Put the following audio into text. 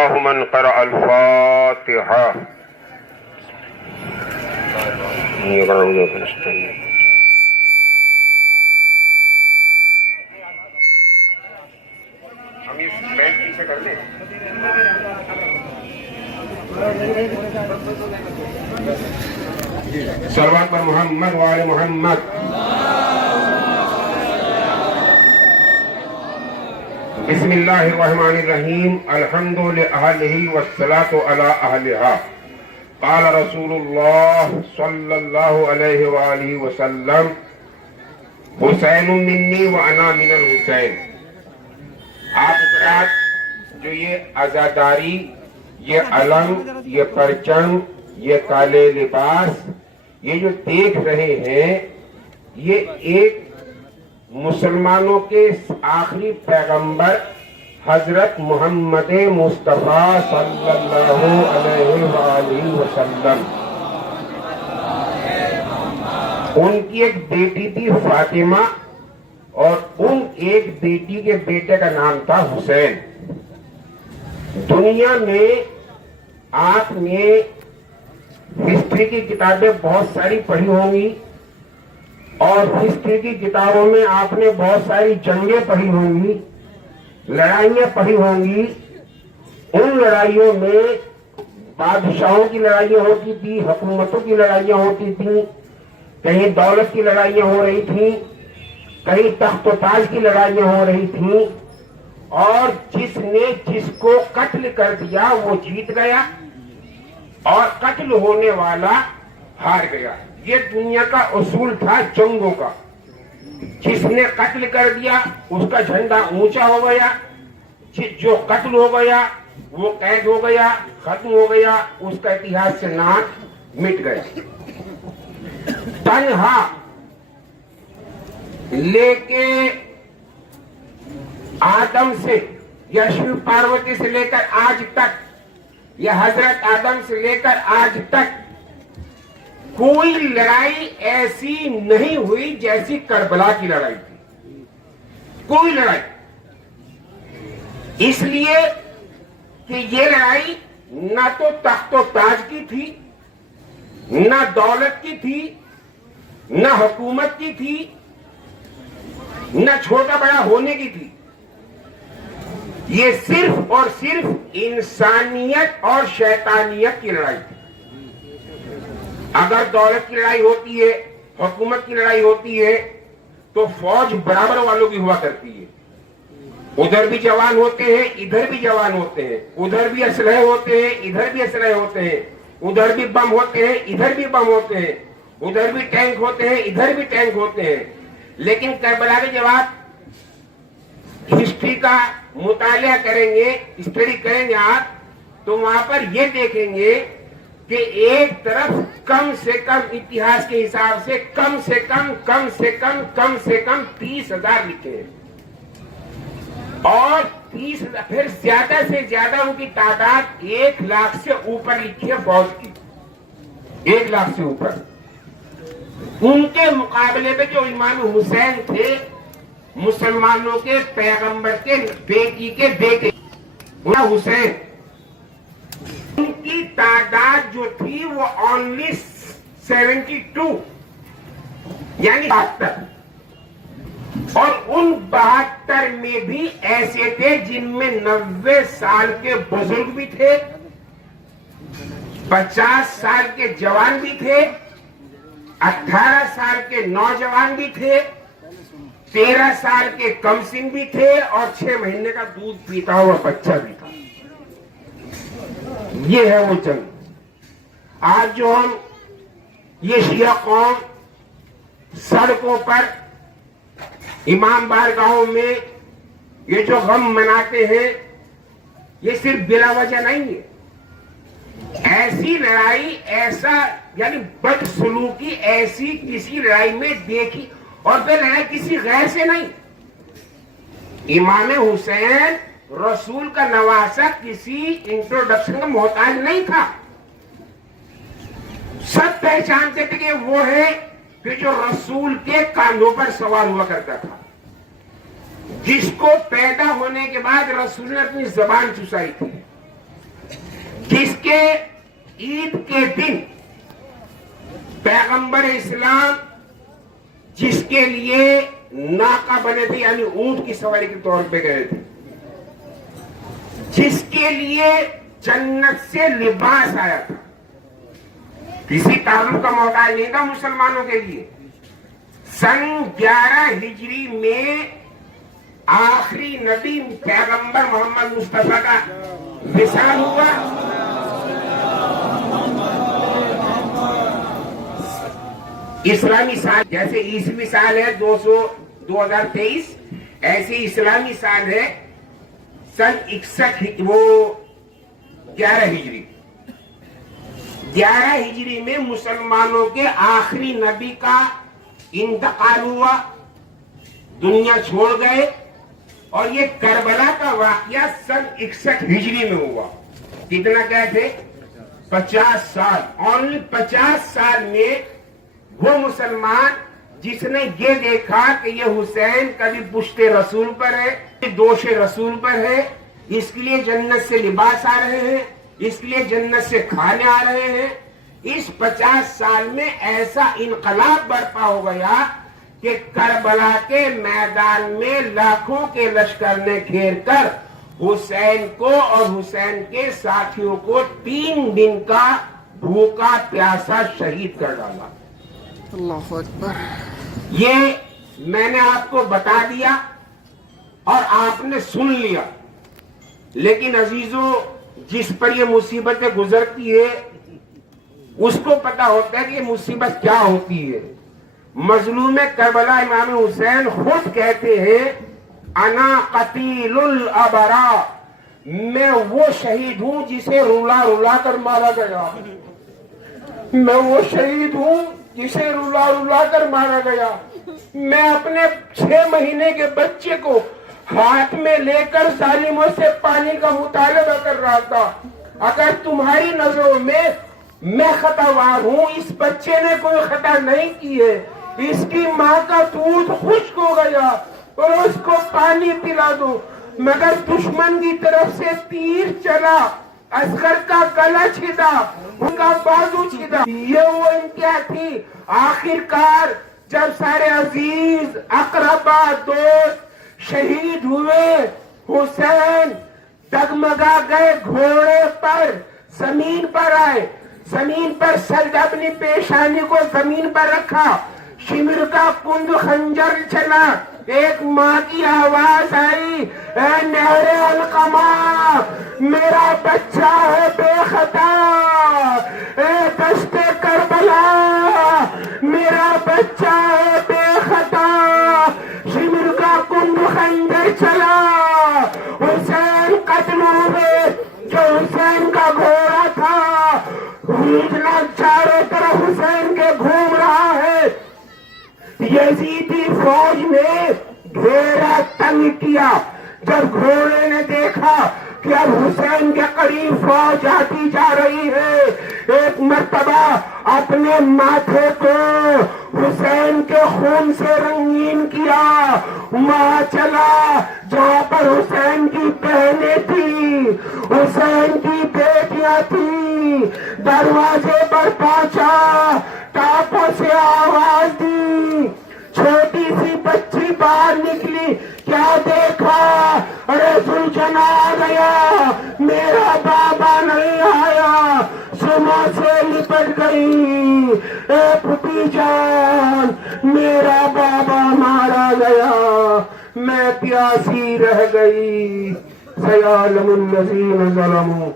الله من قرأ الفاتحة. ہم اس بیٹھ پیچھے کر لیں. صلوات پر محمد وآل محمد. بسم اللہ الرحمن الرحیم. الحمد لأہلہ والصلاة علی اہلہا. قال رسول اللہ صلی اللہ علیہ وآلہ وسلم حسین منی وانا من الحسین. آپ حضرات جو یہ عزاداری، یہ علم، یہ پرچم، یہ کالے لباس، یہ جو دیکھ رہے ہیں، یہ ایک مسلمانوں کے آخری پیغمبر حضرت محمد مصطفیٰ صلی اللہ علیہ وآلہ وسلم، ان کی ایک بیٹی تھی فاطمہ، اور ان ایک بیٹی کے بیٹے کا نام تھا حسین. دنیا میں آپ نے ہسٹری کی کتابیں بہت ساری پڑھی ہوں گی، اور ہسٹری کی کتابوں میں آپ نے بہت ساری جنگیں پڑھی ہوں گی، لڑائیاں پڑھی ہوں گی. ان لڑائیوں میں بادشاہوں کی لڑائیاں ہوتی تھی، حکومتوں کی لڑائیاں ہوتی تھیں، کہیں دولت کی لڑائیاں ہو رہی تھیں، کہیں تخت و تاج کی لڑائیاں ہو رہی تھیں، اور جس نے جس کو قتل کر دیا وہ جیت گیا، اور قتل ہونے والا ہار گیا. یہ دنیا کا اصول تھا جنگوں کا. جس نے قتل کر دیا اس کا جھنڈا اونچا ہو گیا، جو قتل ہو گیا وہ قید ہو گیا، ختم ہو گیا، اس کا اتہاس سے نام مٹ گیا. تنہا لے کے آدم سے یا شیو پاروتی سے لے کر آج تک، یا حضرت آدم سے لے کر آج تک کوئی لڑائی ایسی نہیں ہوئی جیسی کربلا کی لڑائی تھی. کوئی لڑائی. اس لیے کہ یہ لڑائی نہ تو تخت و تاج کی تھی، نہ دولت کی تھی، نہ حکومت کی تھی، نہ چھوٹا بڑا ہونے کی تھی. یہ صرف اور صرف انسانیت اور شیطانیت کی لڑائی تھی. اگر دولت کی لڑائی ہوتی ہے، حکومت کی لڑائی ہوتی ہے، تو فوج برابر والوں کی ہوا کرتی ہے. ادھر بھی جوان ہوتے ہیں، ادھر بھی جوان ہوتے ہیں، ادھر بھی اسلحے ہوتے ہیں، ادھر بھی اسلحے ہوتے ہیں، ادھر بھی بم ہوتے ہیں، ادھر بھی بم ہوتے ہیں، ادھر بھی ٹینک ہوتے ہیں، ادھر بھی ٹینک ہوتے ہیں. لیکن کربلا کے جب آپ ہسٹری کا مطالعہ کریں گے، اسٹڈی کریں گے آپ، تو وہاں پر یہ دیکھیں گے کہ ایک طرف کم سے کم اتہاس کے حساب سے کم سے کم 30,000 لکھے ہیں، اور 30,000 پھر زیادہ سے زیادہ ان کی تعداد 1,00,000 سے اوپر لکھی ہے فوج کی. 1,00,000 سے اوپر. ان کے مقابلے میں جو امام حسین تھے، مسلمانوں کے پیغمبر کے بیٹی کے بیٹے حسین، ان کی تعداد جو تھی وہ only 72، یعنی 72. اور ان 72 میں بھی ایسے تھے جن میں 90 سال کے بزرگ بھی تھے، 50 سال کے جوان بھی تھے، 18 سال کے نوجوان بھی تھے، 13 سال کے کم سن بھی تھے، اور 6 مہینے کا دودھ پیتا ہوا بچہ بھی تھا. یہ ہے وہ جنگ. آج جو ہم یہ شیعہ قوم سڑکوں پر، امام بارگاہوں میں یہ جو غم مناتے ہیں، یہ صرف بلا وجہ نہیں ہے. ایسی لڑائی، ایسا یعنی بد سلوکی ایسی کسی لڑائی میں دیکھی، اور پھر لڑائی کسی غیر سے نہیں. امام حسین رسول کا نواسا کسی انٹروڈکشن کا محتاج نہیں تھا. سب پہچانتے تھے کہ وہ ہے کہ جو رسول کے کاندھوں پر سوار ہوا کرتا تھا، جس کو پیدا ہونے کے بعد رسول نے اپنی زبان چسائی تھی، جس کے عید کے دن پیغمبر اسلام جس کے لیے ناقہ بنے تھے یعنی اونٹ کی سواری کے طور پہ گئے تھے، جس کے لیے جنت سے لباس آیا تھا، کسی تعلق کا محتاج نہیں تھا مسلمانوں کے لیے. سن 11 ہجری میں آخری نبی پیغمبر محمد مصطفیٰ کا وصال ہوا. اسلامی سال جیسے عیسوی سال ہے 2023 ایسے اسلامی سال ہے سن 61 وہ 11 ہجری. 11 ہجری میں مسلمانوں کے آخری نبی کا انتقال ہوا، دنیا چھوڑ گئے. اور یہ کربلا کا واقعہ سن 61 ہجری میں ہوا. کتنا کہتے 50 سال. اونلی 50 سال میں وہ مسلمان جس نے یہ دیکھا کہ یہ حسین کبھی پشت رسول پر ہے، دوش رسول پر ہے، اس کے لیے جنت سے لباس آ رہے ہیں، اس لیے جنت سے کھانے آ رہے ہیں. اس 50 سال میں ایسا انقلاب برپا ہو گیا کہ کربلا کے میدان میں لاکھوں کے لشکر نے گھیر کر حسین کو اور حسین کے ساتھیوں کو 3 دن کا بھوکا پیاسا شہید کر ڈالا. اللہ اکبر. یہ میں نے آپ کو بتا دیا اور آپ نے سن لیا، لیکن عزیزو جس پر یہ مصیبتیں گزرتی ہے اس کو پتا ہوتا ہے کہ یہ مصیبت کیا ہوتی ہے. مظلوم کربلا امام حسین خود کہتے ہیں انا قتیل الابرا، میں وہ شہید ہوں جسے رولا رولا کر مارا گیا. میں وہ شہید ہوں جسے رولا رولا کر مارا گیا. میں اپنے 6 مہینے کے بچے کو ہاتھ میں لے کر ظالموں سے پانی کا مطالبہ کر رہا تھا. اگر تمہاری نظروں میں میں خطاوار ہوں، اس بچے نے کوئی خطا نہیں کی ہے، اس کی ماں کا دودھ خشک ہو گیا اور اس کو پانی پلا دو، مگر دشمن کی طرف سے تیر چلا، اصغر کا گلا چھیدا، ان کا بازو چھیدا. یہ وہ انتہا تھی. آخرکار جب سارے عزیز اقربا دوست شہید ہوئے، حسین ڈگمگا گئے گھوڑے پر زمین پر آئے، زمین پر سجدہ اپنی پیشانی کو زمین پر رکھا، شمر کا کند خنجر چلا. ایک ماں کی آواز آئی اے نہر القمہ میرا بچہ ہے بے خطا، اے دشت کربلا میرا بچہ ہے بے خطا. شمر کا کند خنجر چلا، حسین قتل ہوئے. جو حسین کا گھوڑا تھا گھومنا چاروں طرف حسین کے گھوم رہا ہے. یزیدی فوج نے گھیرا تنگ کیا. جب گھوڑے نے دیکھا کہ اب حسین کے قریب فوج آتی جا رہی ہے، ایک مرتبہ اپنے ماتھے کو حسین کے خون سے رنگین کیا، وہاں چلا جہاں پر حسین کی بہنیں تھی، حسین کی بیٹیاں تھی. دروازے پر پہنچا، ٹاپوں سے آواز دی، چھوٹی سی بچی باہر نکلی. کیا دیکھا؟ ارے ذوالجنا آ گیا، میرا بابا نہیں آیا. سما سے لپٹ گئی، اے پھوپھی جان میرا بابا مارا گیا، میں پیاسی رہ گئی. سیعلم الذین ظلموا.